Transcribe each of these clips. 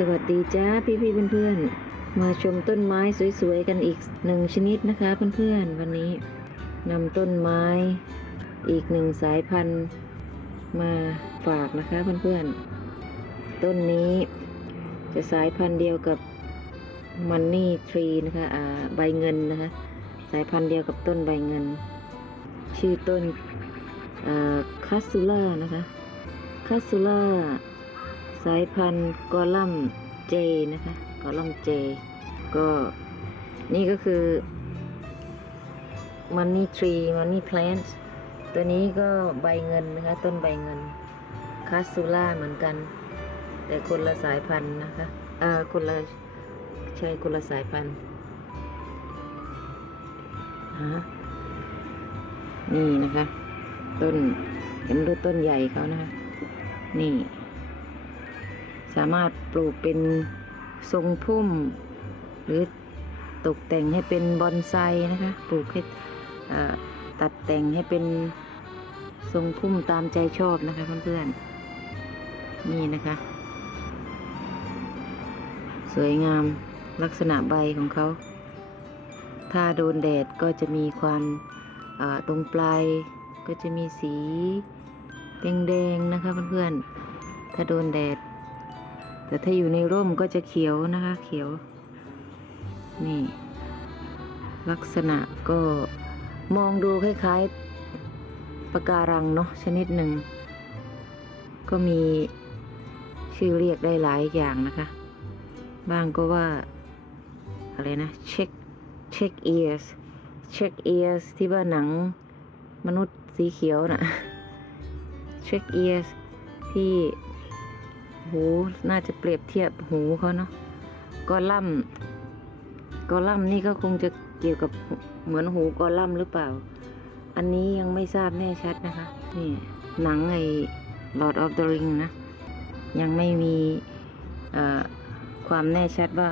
สวัสดีจ้าพี่พี่ๆเพื่อนๆ มาชมต้นไม้สวยๆกันอีกหนึ่งชนิดนะคะเพื่อนๆ วันนี้นำต้นไม้อีกหนึ่งสายพันธุ์มาฝากนะคะเพื่อนๆ ต้นนี้จะสายพันธุ์เดียวกับมันนี่ทรีนะคะอ่าใบเงินนะคะ สายพันธุ์เดียวกับต้นใบเงิน ชื่อต้นคาซูล่านะคะคาซูล่า สายพันธุ์กอลัมน์เจนะคะกอลัมเจ ก็นี่ก็คือ Money Tree Money Plants ตัวนี้ก็ใบเงินนะคะ ต้นใบเงินคาซูล่าเหมือนกัน แต่คนละสายพันธุ์นะคะเอ่อคนละใช่คนละสายพันธุ์ฮะนี่นะคะ ต้นเห็นดูต้นใหญ่เขานะคะ นี่ สามารถปลูกเป็นทรงพุ่ม หรือตกแต่งให้เป็นบอนไซนะคะ ปลูกให้ตัดแต่งให้เป็นทรงพุ่มตามใจชอบนะคะเพื่อนๆ นี่นะคะ สวยงามลักษณะใบของเขา ถ้าโดนแดดก็จะมีความตรงปลายก็จะมีสีแดงๆนะคะเพื่อนๆ ถ้าโดนแดด แต่ถ้าอยู่ในร่มก็จะเขียวนะคะเขียว นี่ ลักษณะก็มองดูคล้ายๆปะการังเนาะชนิดหนึ่ง ก็มีชื่อเรียกได้หลายอย่างนะคะ บางก็ว่า อะไรนะ เช็คเช็คเอียสเช็คเอียสที่ว่าหนังมนุษย์สีเขียวน่ะเช็คเอียสที่ หูน่าจะเปรียบเทียบหูเขาเนาะกอลัมกอลัมนี่ก็คงจะเกี่ยวกับเหมือนหูกอลัมหรือเปล่า อันนี้ยังไม่ทราบแน่ชัดนะคะ นี่หนังไอ้ Lord of the Ring นะ ยังไม่มีความแน่ชัดว่า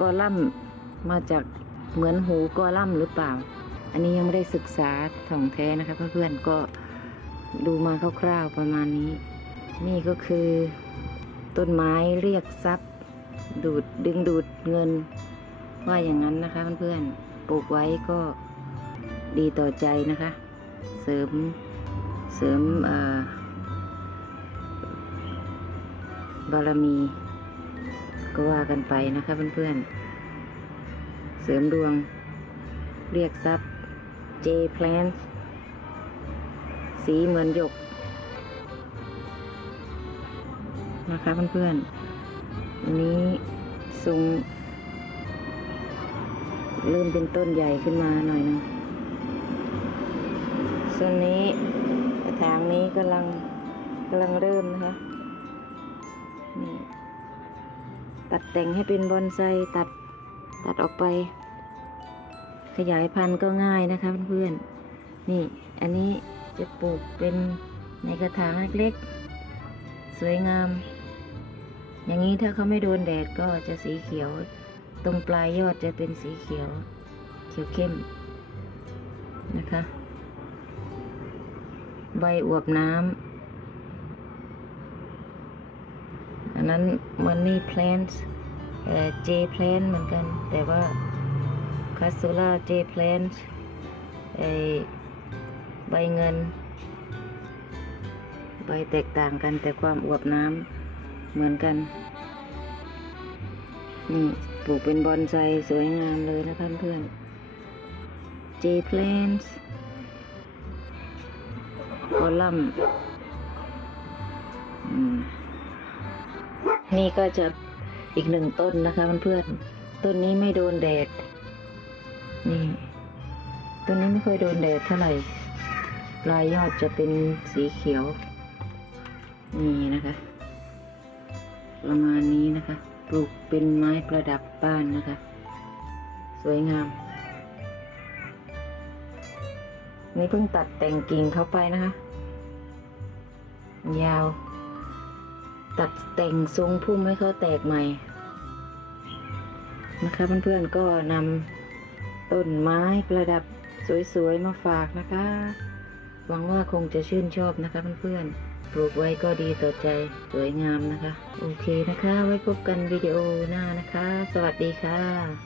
กอลัมมาจากเหมือนหูกอลัมหรือเปล่า อันนี้ยังไม่ได้ศึกษาถ่องแท้นะคะเพื่อนๆก็ดูมาคร่าวๆประมาณนี้ นี่ก็คือ ต้นไม้เรียกทรัพย์ ดูดดึงดูดเงิน ว่าอย่างนั้นนะคะเพื่อนๆปลูกไว้ก็ดีต่อใจนะคะ เสริมเสริมบารมี ก็ว่ากันไปนะคะเพื่อนๆ เสริมดวง เรียกทรัพย์ J Plant สีเหมือนหยก นะคะเพื่อนๆอันนี้ทรงเริ่มเป็นต้นใหญ่ขึ้นมาหน่อยหนึงส่วนนี้กระถางนี้กำลังกำลังเริ่มนะคะนี่ตัดแต่งให้เป็นบอนไซตัดตัดออกไป ขยายพันธุ์ก็ง่ายนะคะเพื่อนๆนี่อันนี้จะปลูกเป็นในกระถางเล็กๆ สวยงาม อย่างนี้ถ้าเขาไม่โดนแดดก็จะสีเขียว ตรงปลายยอดจะเป็นสีเขียว เขียวเข้มนะคะ ใบอวบน้ำอันนั้น money plants เอ่อ J plant เหมือนกัน แต่ว่า c a s s u l a J plant ไอใบเงิน ใบแตกต่างกันแต่ความอวบน้ำ เหมือนกัน นี่ปลูกเป็นบอนไซสวยงามเลยนะคะเพื่อน J plants คอลัมน์อืมนี่ก็จะอีกหนึ่งต้นนะคะเพื่อนๆ ต้นนี้ไม่โดนแดด นี่ ต้นนี้ไม่ค่อยโดนแดดเท่าไหร่ ปลายยอดจะเป็นสีเขียว นี่นะคะ ประมาณนี้นะคะ ปลูกเป็นไม้ประดับบ้านนะคะ สวยงาม นี่เพิ่งตัดแต่งกิ่งเข้าไปนะคะ ยาว ตัดแต่งทรงพุ่มให้เขาแตกใหม่ นะคะเพื่อนๆก็นำต้นไม้ประดับสวยๆมาฝากนะคะ หวังว่าคงจะชื่นชอบนะคะเพื่อนๆ ปลูกไว้ก็ดีต่อใจสวยงามนะคะ โอเคนะคะ ไว้พบกันวิดีโอหน้านะคะ สวัสดีค่ะ